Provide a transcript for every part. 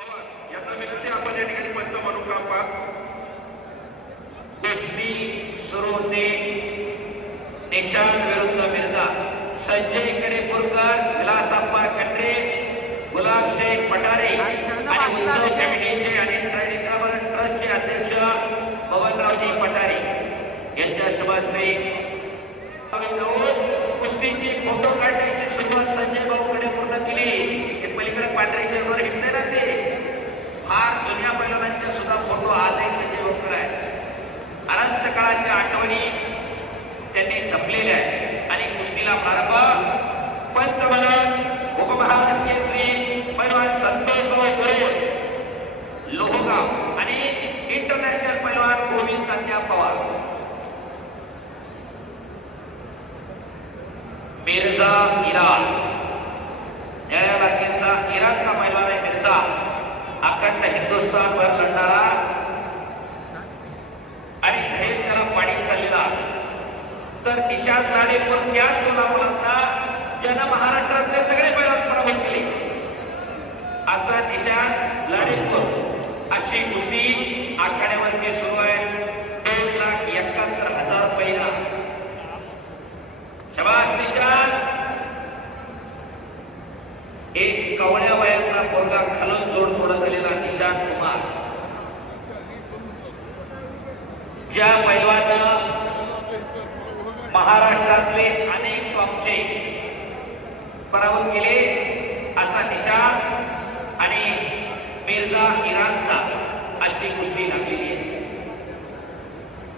पवार यांना विनंती आपण या ठिकाणी पंच म्हणून काम पहा. कुस्ती सुरू होते. निशांत विरुद्ध मिर्झा. संजय कडेपूरकर, विलासप्पा खंड्रे, गुलाब शेख पठारे आणि उद्धव कमिटीचे आणि ट्रस्टचे अध्यक्ष पवनरावजी पठारे यांच्या शुभास्ते कुस्तीची फोटो काढण्याची सुरुवात संजय भाऊ कडेपूरकर केली. ते पलीकडे पांढऱ्याच्या वर हिंडते ना ते फार जुन्या पैलवानांचे सुद्धा फोटो आजही संजय भाऊकर आहे. अनंत काळाच्या आठवणी त्यांनी जपलेल्या आहे आणि कुस्तीला प्रारंभ पंच म्हणून उपमहाराष्ट्र केसरी पैलवान संतोषराव गरुड लोहगाव आणि इंटरनॅशनल पैलवान गोविंद तात्या पवार. मिर्झा इराण न्यायालयाचा इराणचा पैलवान आहे. मिर्झा अखंड हिंदुस्थानवर लढणारा आणि हे त्याला पाणी चाललेला. तर निशांत लाडेपूर त्या सोलापुरातला ज्यांना महाराष्ट्रातले सगळे पैलवान पराभूत केले असा निशांत लाडेपूर अशी कुस्ती आखाड्यावरती सुरू आहे. 2,71,000 पहिला. शबाश निशांत. एक कवळ्या वयाचा पोरगा खालून जोड थोडा झालेला निशांत कुमार. ज्या पैलवान महाराष्ट्रातले अनेक टॉपचे पराभूत केले असा निशांत आणि मिर्झा इराणचा अशी कुस्ती लागलेली आहे.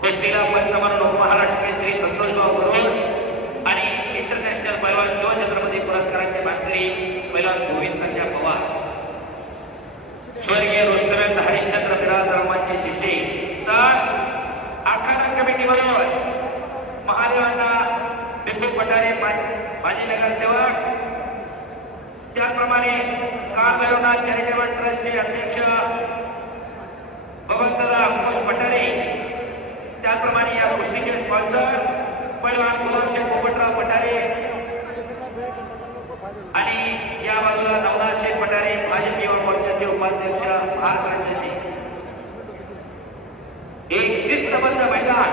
कुस्तीला पंच म्हणून महाराष्ट्र केसरी संतोषराव गरुड आणि इंटरनॅशनल पैलवान शिवछत्रपती पुरस्काराचे मानकरी पैलवान गोविंद तात्या पवार. स्वर्गीय रुस्तमेंद्र हरिश्चंद्र बिराजदारांचे शिष्य. तर आखाडा कमिटी बरोबर महादेवांना बिंदू पठारे माजी नगरसेवक, त्याचप्रमाणे कालभैरवनाथ चॅरिटेबल ट्रस्टचे अध्यक्ष भगवंतदा अफरोज पठारे, त्याचप्रमाणे या गोष्टीचे स्पॉन्सर पैलवान गुलाबशेठ पोपटराव पठारे आणि या बाजूला नवनाथ शेठ पठारे भाजप युवा मोर्चाचे उपाध्यक्ष महाराष्ट्राचे. एक शिस्तबद्ध मैदान,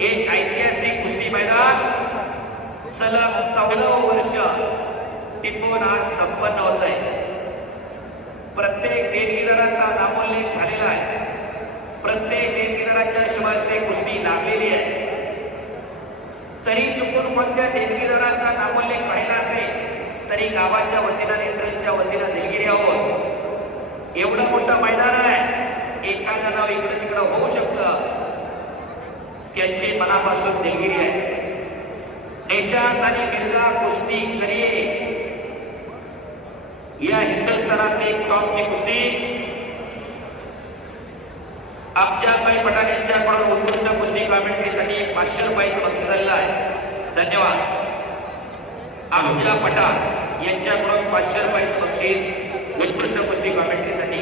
एक ऐतिहासिक कुस्ती मैदान सलग 14 वर्ष टिकून आज संपन्न होत आहे. प्रत्येक देणगीदाराचा नामोल्लेख झालेला आहे. प्रत्येक देणगीदाराच्या शुभास्ते कुस्ती लागलेली आहे. तरी चुकून कोणत्या देणगीदाराचा नामोल्लेख राहिला असेल तरी गावाच्या वतीनं आणि ट्रस्टच्या वतीनं दिलगिरी आहोत. एवढं मोठं मैदान आहे. एखादं नाव इकडे तिकडं होऊ शकतं. त्यांची मनापासून दिलगिरी आहे. निशांत आणि मिर्झा कुस्ती करिये या हिंदुस्थानातली टॉपची कुस्ती अफजलभाई पठाण यांच्याकडून उत्कृष्ट कुस्ती कॉमेंट्रीसाठी 500 रुपयाचं बक्षीस झालेलं आहे. धन्यवाद. अफजल पठाण यांच्याकडून 500 रुपयाचं बक्षीस उत्कृष्ट कुस्ती कॉमेंट्रीसाठी.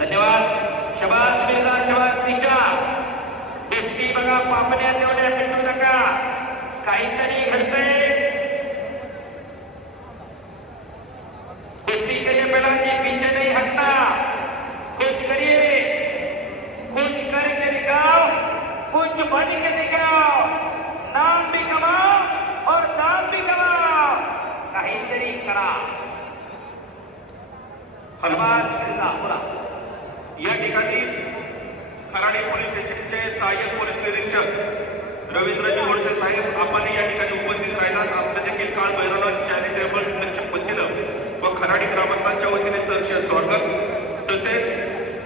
धन्यवाद. शबाश मिर्झा, शबाश निशांत. कुस्ती बघा, पापण्या तेवढ्या मिटू नका. काहीतरी घडतंय. कुस्ती के मैदान के पीछे नहीं हटना. कुछ करिए, कुछ करके दिखाओ, कुछ बन के दिखाओ. नाम भी कमाओ और नाम भी कमाओ. काहीतरी करा. हनुमान श्रीरामपुरा या ठिकाणी खराडे पोलीस स्टेशनचे सहाय्यक पोलीस निरीक्षक रवींद्रजी वडसे साहेब आपण या ठिकाणी उपस्थित राहिलात. आपलं देखील काल भैरवनाथ चॅरिटेबल ट्रस्टच्या वतीनं व खराडी ग्रामस्थांच्या वतीने सहर्ष स्वागत. तसेच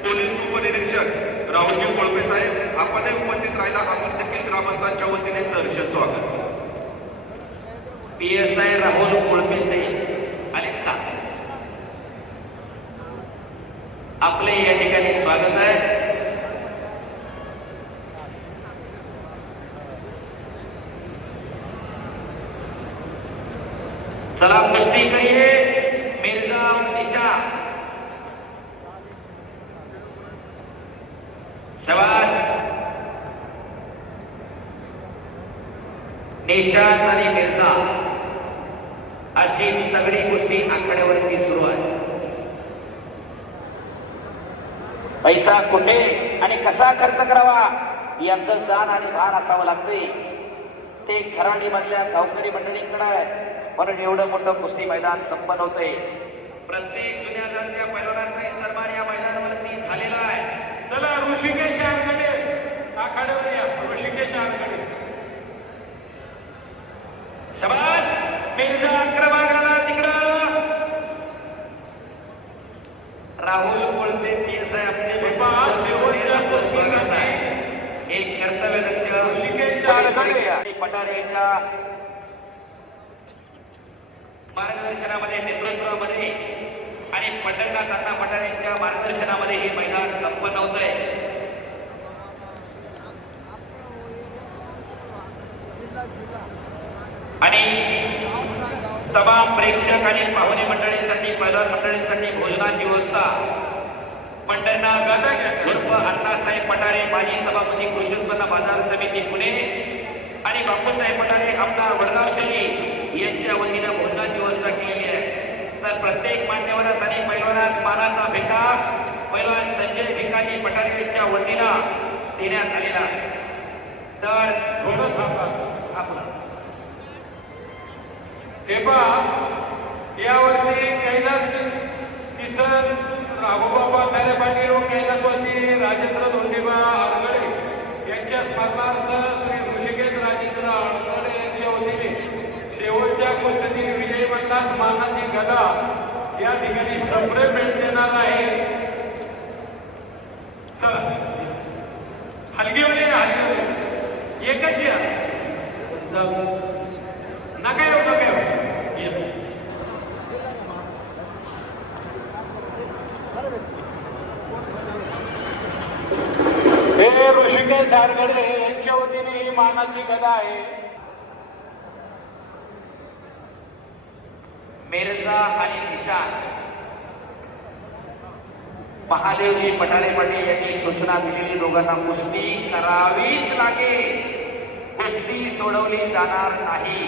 पोलीस उपनिरीक्षक राहुलजी कोळपे साहेब आपणही उपस्थित राहिला. आपण देखील ग्रामस्थांच्या वतीने सहर्ष स्वागत. PSI राहुल कोळपे साहेब आले का? आपले या ठिकाणी स्वागत आहे. चला कुस्ती करिए. मिर्झा और निशांत. शबाश. निशांत आणि मिर्झा अशी सगळी कुस्ती आखाड्यावरती सुरू आहे. पैसा कुठे आणि कसा खर्च करावा याचं जाण आणि भान असावं लागते. ते खराडी मधल्या गावकरी मंडळींकडे आहे. म्हणून एवढं मोठं कुस्ती मैदान संपन्न होतंय. प्रत्येक जुन्या जाणत्या पैलवानांचा सन्मान या मैदानावरती झालेला आहे. चला ऋषिकेश आरकडे आखाड्यावर या. ऋषिकेश आरकडे शबाश मिर्झा क्रमांकाला तिकडं राहुल कोळते पीएस आहे आपले एक कर्तव्यदक्ष पटारेच्या मार्गदर्शनामध्ये नेतृत्वामध्ये आणि पंढरनाथ अण्णा पटारेंच्या मार्गदर्शनामध्ये हे मैदान संपन्न होत आहे. आणि तमाम प्रेक्षक आणि पाहुणे मंडळींसाठी पैलवान मंडळींसाठी भोजनाची व्यवस्था पंढरनाथ उर्फ अण्णासाहेब पटारे माजी सभापती कृषी उत्पन्न बाजार समिती पुणे आणि बापूसाहेब पटारे आमदार वडगावशेरी यांच्या वतीनं भोजनाची व्यवस्था केलेली आहे. तर प्रत्येक मान्यवरात आणि पैलवानात मानाचा भेटा पैलवान संजय भिकाजी पटारे यांच्या वतीनं देण्यात आलेला आहे. तर थोडं थांबा. आपण यावर्षी कैलास किसन राघोबाबा खरे पाटील व कैलासवासी राजेंद्र धोंडीबा आडगळे यांच्या स्मरणार्थ श्री ऋषिकेश राजेंद्र आडगळे यांच्या वतीने शेवटच्या कुस्तीतील विजयी मंडळास मानाची गदा या ठिकाणी सप्रे भेट देणार आहे. चला हलगीवाले एकच या नका एवढं काय हे ऋषिकेश आरगडे यांच्या वतीने ही मानाची गदा आहे. मिर्झा आणि निशान महादेवजी पठारे पाटील यांनी सूचना दिलेली दोघांना कुस्ती करावीच लागेल. कुस्ती सोडवली जाणार नाही.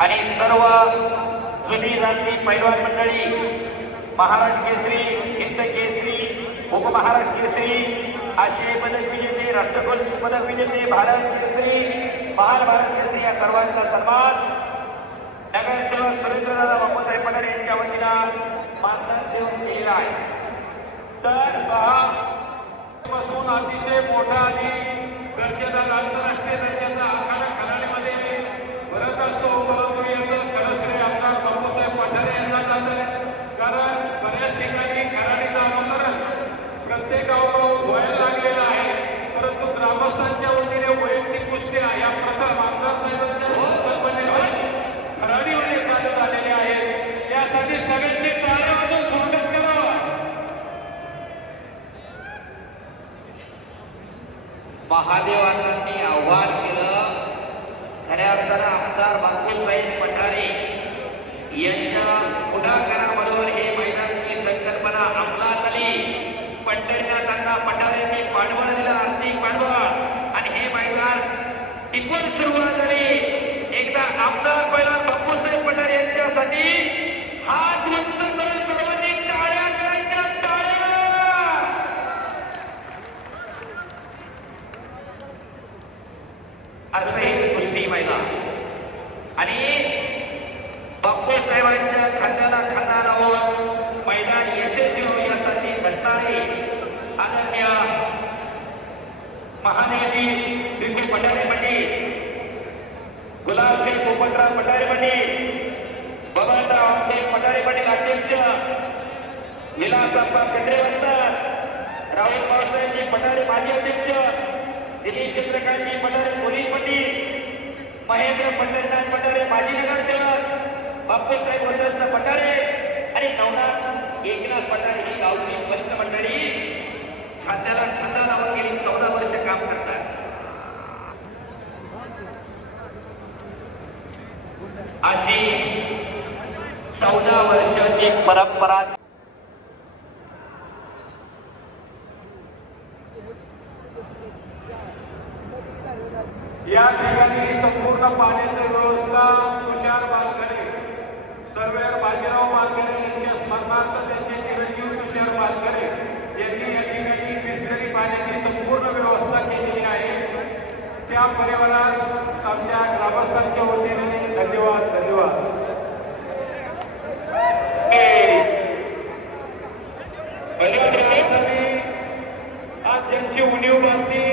आणि सर्व जुनी जाती पैलवान मंडळी महाराष्ट्र केसरी हिंद केसरी उपमहाराष्ट्र केसरी आशियाई पदक विजेते राष्ट्रकुल पदक विजेते भारत केसरी महान भारत केसरी या सर्वांचा सन्मान नगरसेवक सुरेंद्रदादा बापूसाहेब पठारे यांच्या वतीनं मानधन देऊन केलेला आहे. तर पासून अतिशय मोठा आणि दर्जाचा आंतरराष्ट्रीय दर्जाचा आखाडा खराडीमध्ये भरत असतो. परंतु याचं खरं श्रेय आमदार बापूसाहेब पठारे यांना जातं. कारण बऱ्याच ठिकाणी खराडीचं अनुकरण प्रत्येक गावावर व्हायला लागलेलं आहे. परंतु ग्रामस्थांच्या वतीने वैयक्तिक कुस्त्या या प्रथम आमदार साहेबांच्या संकल्पनेवर खराडीमध्ये चालू झालेले आहेत. यासाठी सगळ्यांनी टाळ्यामधून स्वागत करावं. महादेवांनी आव्हान केलं. खऱ्या अर्थानं आमदार बापूसाहेब पठारे यांच्या पुढाकाराबरोबर हे मैदानाची संकल्पना अंमलात आली. पंढरनाथ अण्णा पठारेंनी पाठबळ दिलं, आर्थिक पाठबळ आणि हे मैदान टिपून सुरुवात झाली. एकदा आमदार पैलवान बापूसाहेब पठारे यांच्यासाठी हात उंच करून सर्वांनी टाळ्या करायच्या. टाळ्या असं हे कुस्ती मैदान आणि बापूसाहेबांच्या खांद्याला खांदा लावून मैदान यशस्वी हो यासाठी झटणारे आदरणीय महादेवी बिंदू पठारे पाटील गुलाबसिंग पोपटराव पठारे पाटील बबनराव पठारे पाटील अध्यक्ष विलासप्पा पेंढरेवंतर राहुल भाऊसाहेबजी पठारे माजी अध्यक्ष दिलीप चंद्रकांतजी पठारे पोलीस पाटील महेंद्र पंढरनाथ पठारे माजी नगरसेवक बापूसाहेब वसंत पठारे आणि नवनाथ एकनाथ पठारे ही गावची पंच मंडळी खात्याला खांदा लावून गेली 14 वर्ष काम करतात. अशी 14 वर्षाची परंपरा या ठिकाणी संपूर्ण पाण्याची व्यवस्था तुषार बालगडे सर्वेर बाजीराव बालगडे यांच्या स्मरणार्थ त्यांचे चिरंजीव प्लेअर पालकरे यांनी या ठिकाणी बिसलरी पाण्याची संपूर्ण व्यवस्था केलेली आहे. त्या परिवारात आमच्या ग्रामस्थांच्या वतीने धन्यवाद धन्यवाद. आज ज्यांची उणीव भासली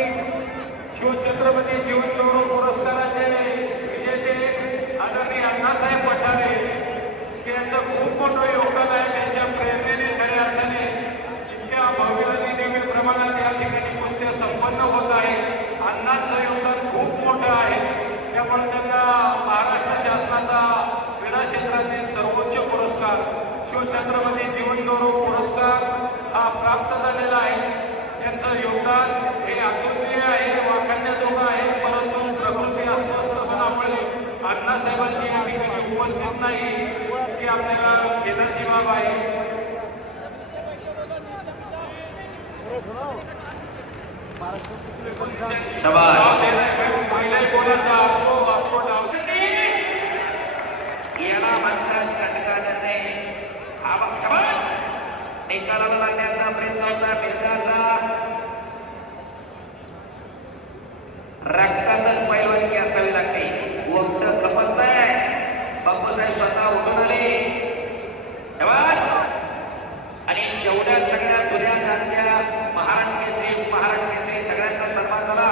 शिवछत्रपती जीवनगौरव पुरस्काराचे विजेते आदरणीय अण्णासाहेब पठारे यांचं खूप मोठं योगदान आहे. त्यांच्या प्रेरणेने खऱ्या अर्थाने इतक्या भव्य आणि दिव्य प्रमाणात या ठिकाणी कुस्त्या संपन्न होत आहे. अण्णांचं योगदान खूप मोठं आहे. त्यामुळे त्यांना महाराष्ट्र शासनाचा क्रीडा क्षेत्रातील सर्वोच्च पुरस्कार शिवछत्रपती जीवनगौरव पुरस्कार हा प्राप्त झालेला आहे. त्यांचं योगदान हे अतुलनीय आहे, वाखाणण्याजोगं आहे. परंतु प्रकृती असं आपण अण्णासाहेबांची या ठिकाणी उपस्थित नाही ही आपल्याला खेदाची बाब आहे. पहिल्याही बोलाचा याला म्हणतात कटकाने निकालाला लागण्याचा प्रयत्न होता. बिरदाचा रक्तातच पैलवानगी असावी लागते. वक्त प्रपंच आहे. बापूसाहेब स्वतः उठून आले आणि जेवढ्या सगळ्या जुन्या जाणत्या महाराष्ट्र सगळ्यांचा सन्मान झाला.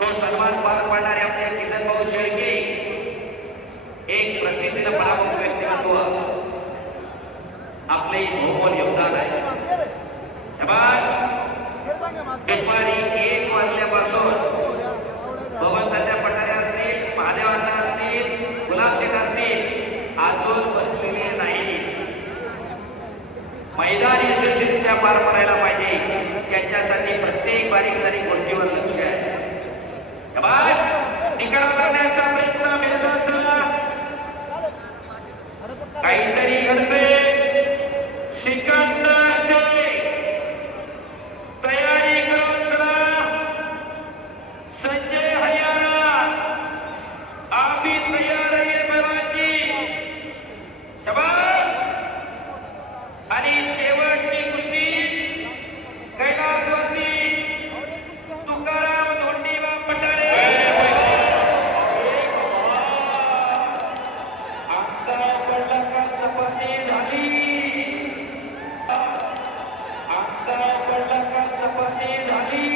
तो सन्मान पार पाडणारे आपले किसन भाऊ शेळके एक प्रसिद्धीनं पराभूत व्यक्तिमत्व आपले बहुमोल योगदान आहे. दुपारी 1 वाजल्यापासून भगवंताच्या पठारे असतील, महादेवांना असतील, गुलाबशेठ असतील, अजून बसलेले नाही. मैदानी यशस्वीरित्या पार पडायला पाहिजे. त्याच्यासाठी प्रत्येक बारीक गोष्टीवर लक्ष आहे. निकाल करण्याचा प्रयत्न मिळतात. काहीतरी घडते. श्रीकांत तयारी करून चला. संजय हरियाणा आम्ही तयार आहे बाबाजी. शबाश. आणि शेवटची कुस्ती कैलासवासी तुकाराम धोंडीबा पठारे. आता पडला चपाती झाली. आता पडला चपाती झाली.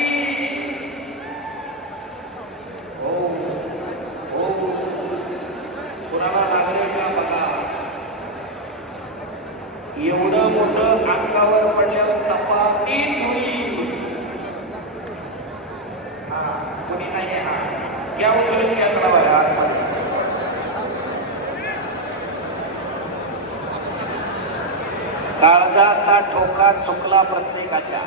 हो हो कुणाला लागले का बघा. एवढं मोठं अंगावर पडल्यावर चपाती होईल. हा कुणी नाही. हा या उचलून घ्या चला आतमध्ये. काळजाचा ठोका चुकला प्रत्येकाच्या.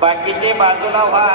बाकीचे बाजूला व्हा.